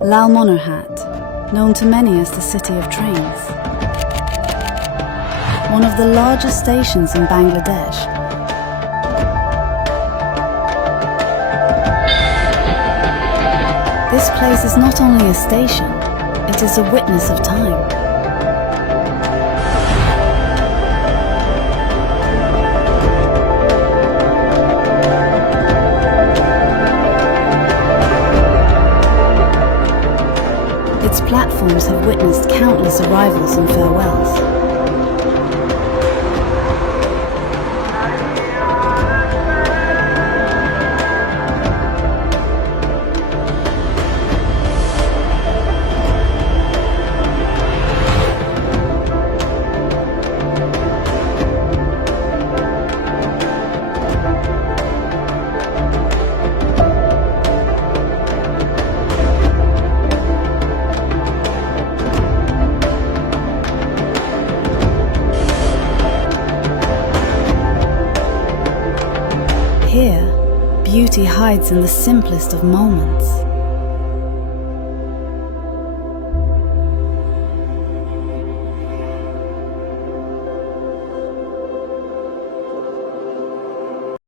LALMONIRHAT, known to many as the City of Trains. One of the largest stations in Bangladesh. This place is not only a station, it is a witness of time. Its platforms have witnessed countless arrivals and farewells. Here, beauty hides in the simplest of moments.